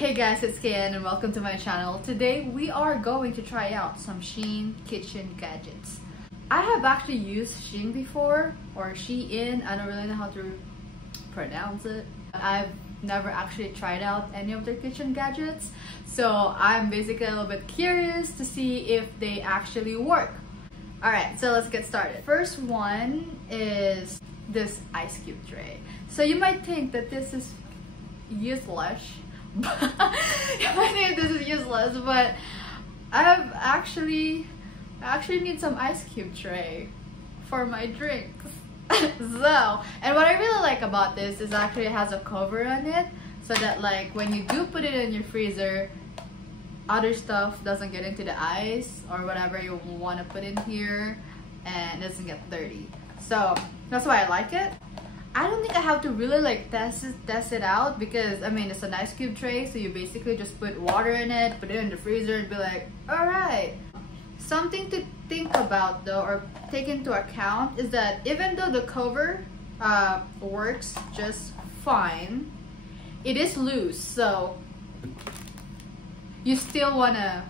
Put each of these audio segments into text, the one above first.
Hey guys, it's Kian and welcome to my channel. Today we are going to try out some SHEIN kitchen gadgets. I have actually used SHEIN before, or SHEIN, I don't really know how to pronounce it. I've never actually tried out any of their kitchen gadgets, so I'm basically a little bit curious to see if they actually work. Alright, so let's get started. First one is this ice cube tray. So you might think that this is useless. I think this is useless, but I actually need some ice cube tray for my drinks. So, and what I really like about this is actually it has a cover on it, so that like when you do put it in your freezer, other stuff doesn't get into the ice or whatever you want to put in here, and it doesn't get dirty. So that's why I like it. I don't think I have to really like test it out, because I mean it's an ice cube tray, so you basically just put water in it, put it in the freezer, and be like, alright. Something to think about though, or take into account, is that even though the cover works just fine, it is loose, so you still want to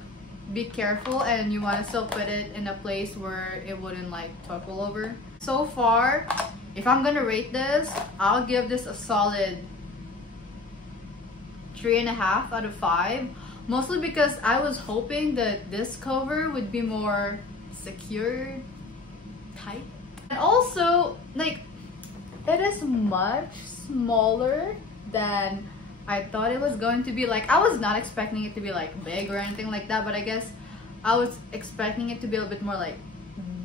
be careful, and you want to still put it in a place where it wouldn't like topple over. So far, if I'm gonna rate this, I'll give this a solid 3.5 out of 5. Mostly because I was hoping that this cover would be more secure, tight. And also, like, it is much smaller than I thought it was going to be. Like, I was not expecting it to be like big or anything like that, but I guess I was expecting it to be a little bit more like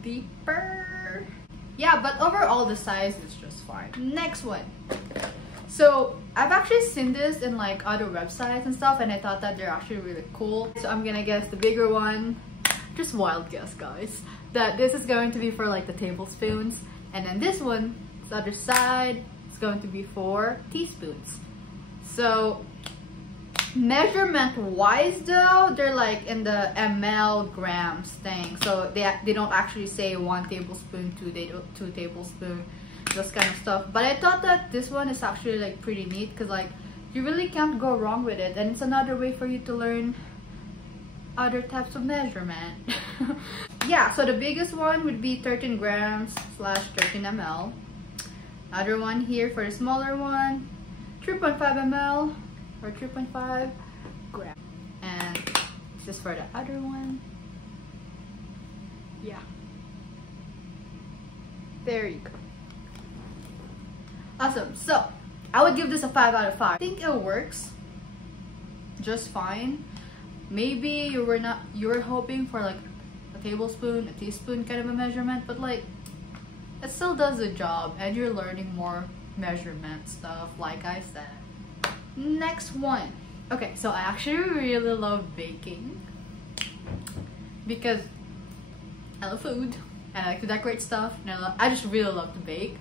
deeper. Yeah, but overall the size is just fine. Next one. So I've actually seen this in like other websites and stuff, and I thought that they're actually really cool. So I'm gonna guess the bigger one, just wild guess guys, that this is going to be for like the tablespoons, and then this one, the other side, is going to be for teaspoons. So measurement wise though, they're like in the ml grams thing, so they don't actually say 1 tablespoon, 2 tablespoon, this kind of stuff. But I thought that this one is actually like pretty neat, because like you really can't go wrong with it, and it's another way for you to learn other types of measurement. Yeah, so the biggest one would be 13 grams / 13 ml. Other one here for the smaller one, 3.5 ml or 3.5 grams. And this is for the other one. Yeah, there you go. Awesome. So I would give this a 5 out of 5. I think it works just fine. Maybe you were hoping for like a tablespoon, a teaspoon kind of a measurement, but like it still does the job, and you're learning more measurement stuff, like I said. Next one. Okay, so I actually really love baking, because I love food and I like to decorate stuff, and I just really love to bake.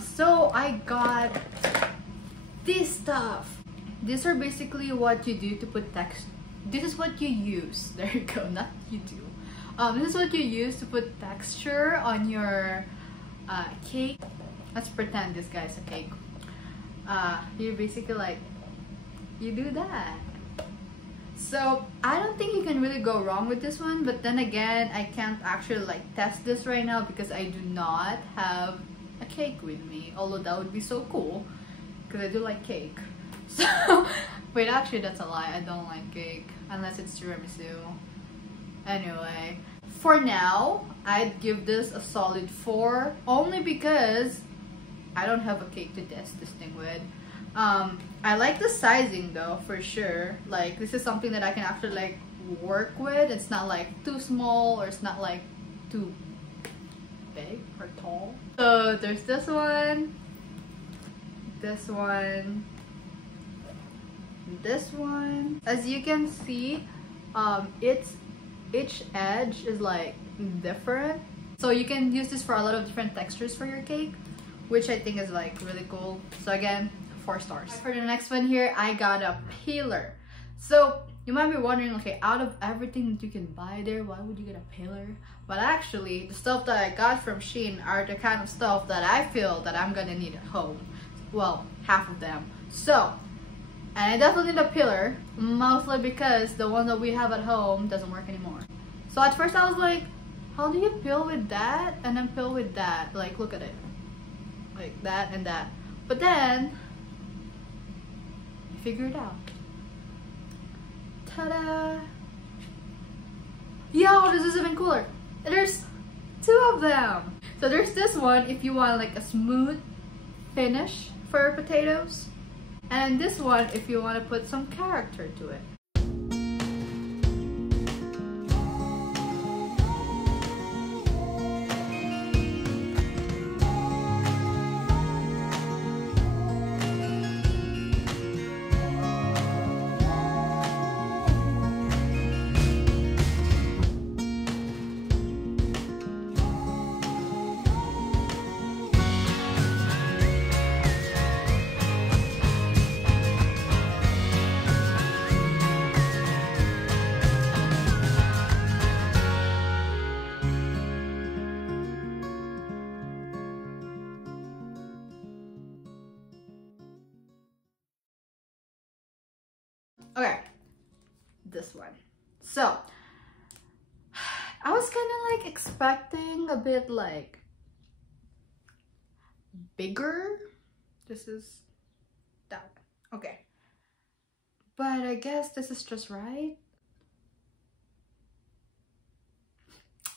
So I got this stuff. These are basically what you do to put text. This is what you use. There you go, not you do. This is what you use to put texture on your cake. Let's pretend this guy's a cake. You basically like, you do that. So I don't think you can really go wrong with this one, but then again, I can't actually like test this right now because I do not have a cake with me, although that would be so cool, because I do like cake. So wait, actually that's a lie, I don't like cake unless it's tiramisu. Anyway, for now I'd give this a solid 4, only because I don't have a cake to test this thing with. I like the sizing though, for sure. Like, this is something that I can actually like work with. It's not like too small, or it's not like too big or tall. So there's this one, this one, this one. As you can see, each edge is like different, so you can use this for a lot of different textures for your cake, which I think is like really cool. So again, 4 stars. For the next one here, I got a peeler. So you might be wondering, okay, out of everything that you can buy there, why would you get a peeler? But actually, the stuff that I got from SHEIN are the kind of stuff that I feel that I'm gonna need at home. Well, half of them. So And I definitely need a peeler, mostly because the one that we have at home doesn't work anymore. So at first I was like, how do you peel with that and then peel with that? Like, look at it. Like that and that. But then, I figured it out. Ta-da! Yo, this is even cooler. There's two of them. So there's this one if you want like a smooth finish for your potatoes. And this one if you want to put some character to it. Okay, this one. So, I was kind of like expecting a bit like bigger. This is that one. Okay. But I guess this is just right.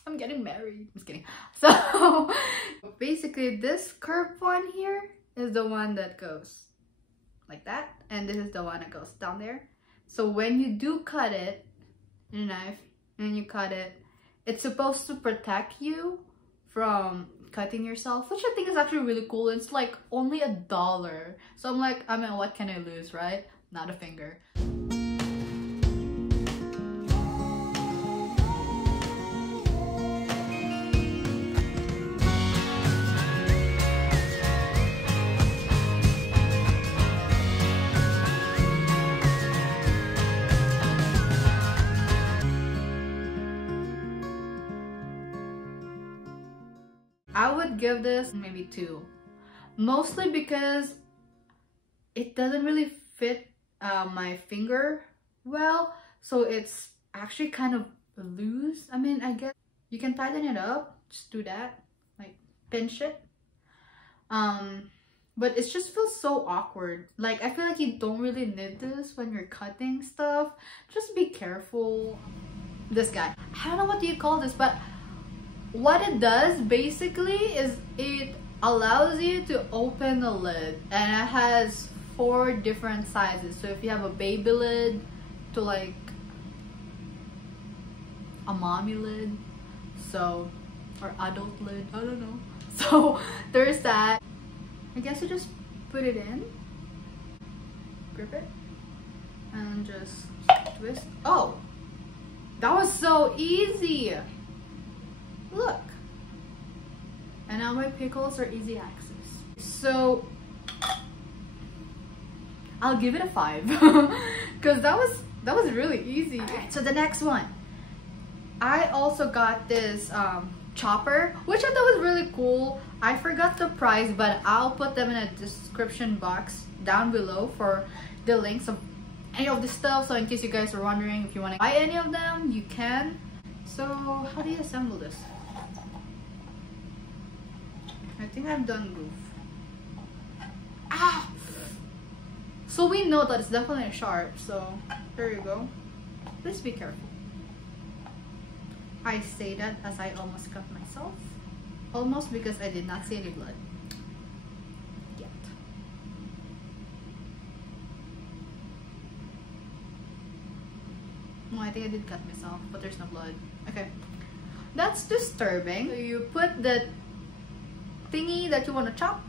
I'm getting married. I'm just kidding. So, basically this curved one here is the one that goes like that. And this is the one that goes down there. So when you do cut it in a knife and you cut it, it's supposed to protect you from cutting yourself, which I think is actually really cool. It's like only $1. So I'm like, I mean, what can I lose, right? Not a finger. I would give this maybe 2, mostly because it doesn't really fit my finger well, so it's actually kind of loose. I mean, I guess you can tighten it up, just do that, like pinch it, but it just feels so awkward. Like, I feel like you don't really need this when you're cutting stuff. Just be careful. This guy, I don't know what do you call this, but what it does basically is it allows you to open the lid, and it has 4 different sizes. So if you have a baby lid to like a mommy lid, so, or adult lid, I don't know. So there's that. I guess you just put it in, grip it, and just twist. Oh, that was so easy. Look, and now my pickles are easy access. So I'll give it a 5 because that was really easy. Alright, so the next one, I also got this chopper, which I thought was really cool. I forgot the price, but I'll put them in a description box down below for the links of any of this stuff. So in case you guys are wondering if you want to buy any of them, you can. So how do you assemble this? I think I've done goof. Ah! So we know that it's definitely sharp, so there you go. Please be careful. I say that as I almost cut myself. Almost, because I did not see any blood yet. No, I think I did cut myself, but there's no blood. Okay. That's disturbing. So you put the thingy that you want to chop,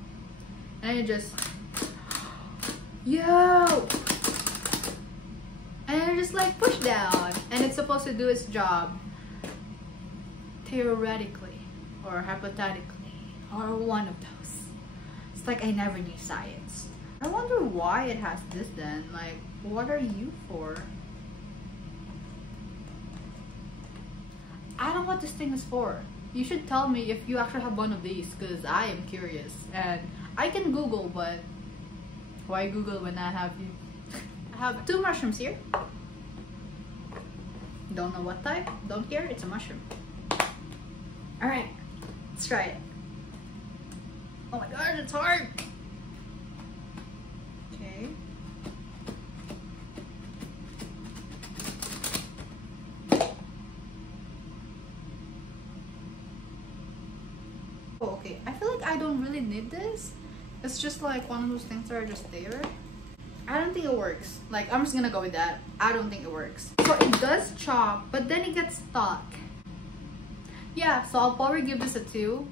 and you just, yo, and you just like push down, and it's supposed to do its job, theoretically or hypothetically, or one of those. It's like I never knew science. I wonder why it has this then. Like, what are you for? I don't know what this thing is for. You should tell me if you actually have one of these, because I am curious. And I can Google, but why Google when I have you? have 2 mushrooms here. Don't know what type, don't care, it's a mushroom. Alright, let's try it. Oh my god, it's hard! Okay. Oh, okay, I feel like I don't really need this. It's just like one of those things that are just there. I don't think it works. Like, I'm just gonna go with that. I don't think it works. So it does chop, but then it gets stuck. Yeah, so I'll probably give this a 2.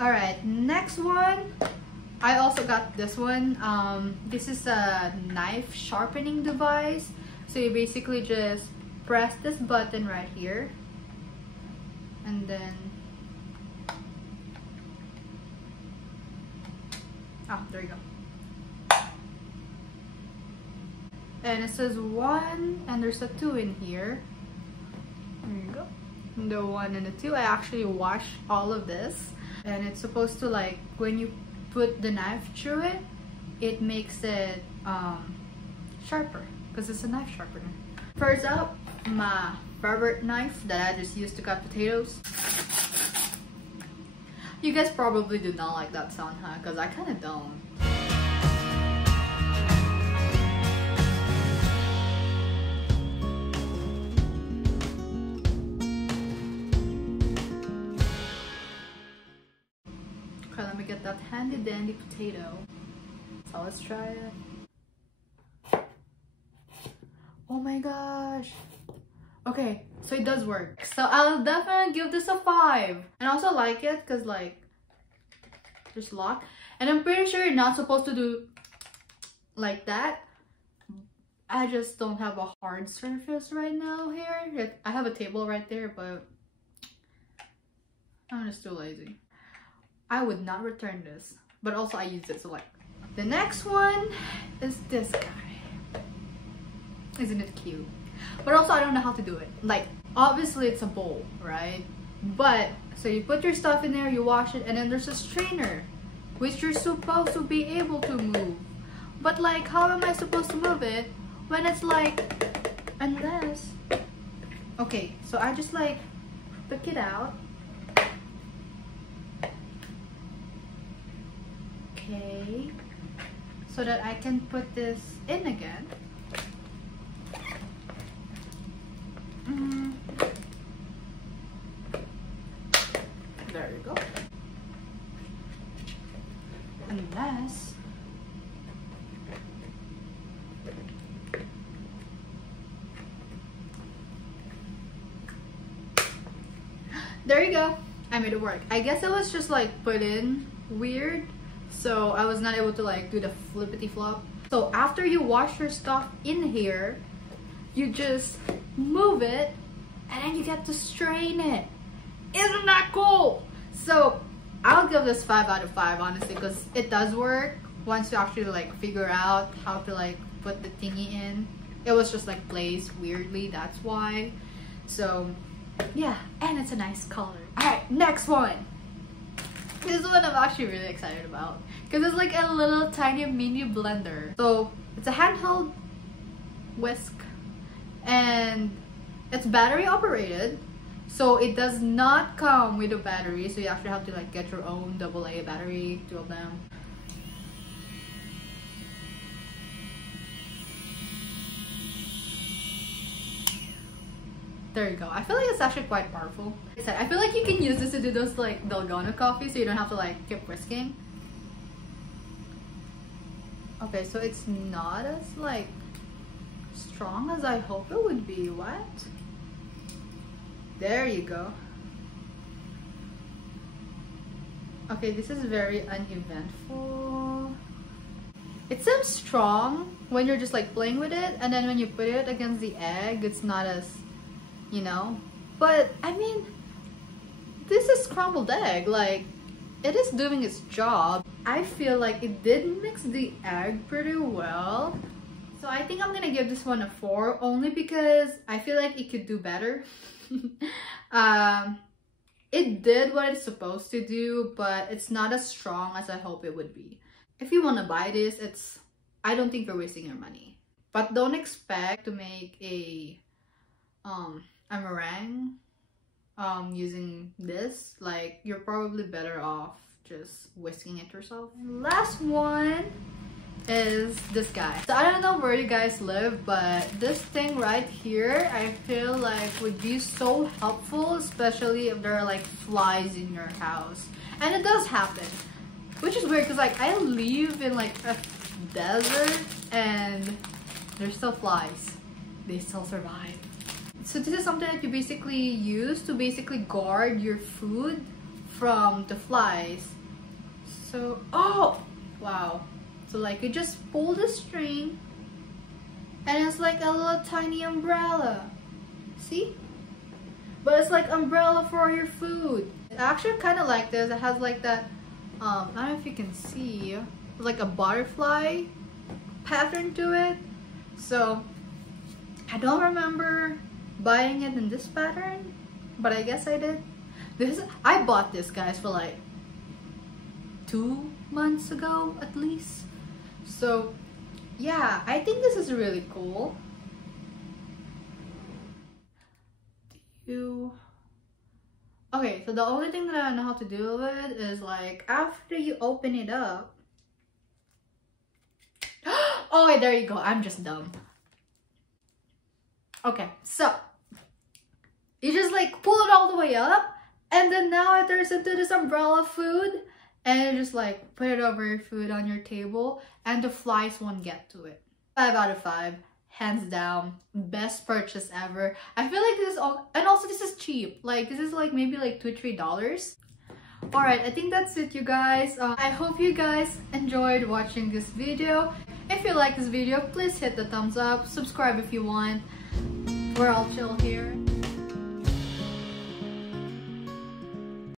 Alright, next one. I also got this one. This is a knife sharpening device. So you basically just press this button right here. And then... oh, there you go. And it says 1 and there's a 2 in here. There you go. The 1 and the 2. I actually washed all of this. And it's supposed to, like, when you put the knife through it, it makes it sharper. Because it's a knife sharpener. First up, my favorite knife that I just used to cut potatoes. You guys probably do not like that sound, huh? Because I kind of don't. Okay, let me get that handy dandy potato. So let's try it. Oh my gosh. Okay, so it does work. So I'll definitely give this a 5. And I also like it because, like, there's lock. And I'm pretty sure you're not supposed to do like that. I just don't have a hard surface right now here. I have a table right there, but I'm just too lazy. I would not return this, but also I use it, so like. The next one is this guy. Isn't it cute? But also I don't know how to do it. Like, obviously it's a bowl, right? But, so you put your stuff in there, you wash it, and then there's a strainer, which you're supposed to be able to move. But like, how am I supposed to move it when it's like, unless... Okay, so I just like, pick it out. Okay, so that I can put this in again. There you go. Unless there you go. I made it work. I guess it was just like put in weird, so I was not able to like do the flippity flop. So after you wash your stuff in here, you just move it and then you get to strain it. Isn't that cool? So I'll give this 5 out of 5 honestly, because it does work once you actually like figure out how to like put the thingy in. It was just like placed weirdly, that's why. So yeah, and it's a nice color. Alright, next one. This one I'm actually really excited about because it's like a little tiny mini blender. So it's a handheld whisk and it's battery operated. So it does not come with a battery, so you actually have to like get your own AA battery, 2 of them. There you go. I feel like it's actually quite powerful. I feel like you can use this to do those like dalgona coffee, so you don't have to like keep whisking. Okay, so it's not as like strong as I hope it would be. What? There you go. Okay, this is very uneventful. It seems strong when you're just like playing with it, and then when you put it against the egg, it's not as, you know. But I mean, this is scrambled egg. Like, it is doing its job. I feel like it did mix the egg pretty well. So I think I'm gonna give this one a 4, only because I feel like it could do better. It did what it's supposed to do, but it's not as strong as I hope it would be. If you want to buy this, I don't think you're wasting your money. But don't expect to make a meringue using this. Like, you're probably better off just whisking it yourself. And last one is this guy. So I don't know where you guys live, but this thing right here I feel like would be so helpful, especially if there are like flies in your house. And it does happen, which is weird because like I live in like a desert and there's still flies. They still survive. So this is something that you basically use to basically guard your food from the flies. So, oh wow. So like you just pull the string and it's like a little tiny umbrella. See? But it's like umbrella for your food. It's actually kind of like this. It has like that, I don't know if you can see, like a butterfly pattern to it. So I don't remember buying it in this pattern, but I guess I did. I bought this, guys, for like 2 months ago at least. So yeah, I think this is really cool. Okay, so the only thing that I know how to do with it is like after you open it up. Oh wait, there you go. I'm just dumb. Okay, so you just like pull it all the way up, and then now it turns into this umbrella food, and you just like put it over your food on your table, and the flies won't get to it. 5 out of 5, hands down, best purchase ever. I feel like this is all, and also this is cheap. Like this is like maybe like $2-3. Alright, I think that's it, you guys. I hope you guys enjoyed watching this video. If you like this video, please hit the thumbs up, subscribe if you want. We're all chill here.